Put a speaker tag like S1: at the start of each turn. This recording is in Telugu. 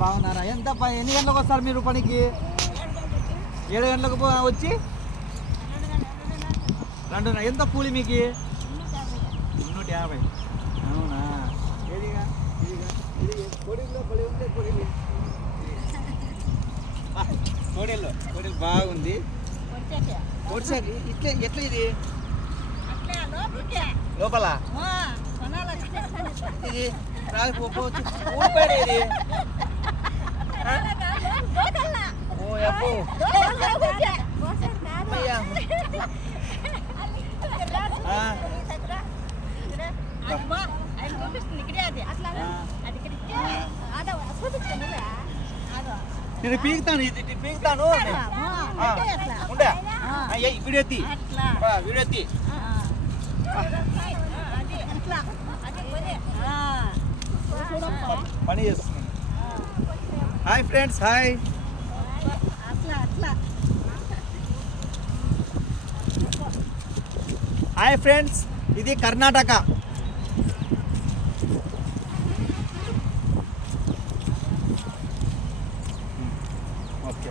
S1: బాగున్నారా? ఎంత ఎన్ని గంటలకు వస్తారు మీరు పనికి? ఏడు గంటలకు పో- వచ్చి? రెండు ఎంత కూలి మీకు? మున్నూట యాభై. అవునా? ఏదిగా కోడెల్లో కోడెలు బాగుంది. కోడిసారి ఇట్లా ఎట్లా ఇది? లోపల? ఇది రాకపోవచ్చు ఊడిపోయాడు ఇది. నేను పీకుతాను ఇది పీకుతాను. ఉండే. వీడియో ఎత్తి వీడియో ఎత్తి పని చేస్తున్నాను. Hi friends hi. Hi friends ఇది కర్ణాటక. ఓకే.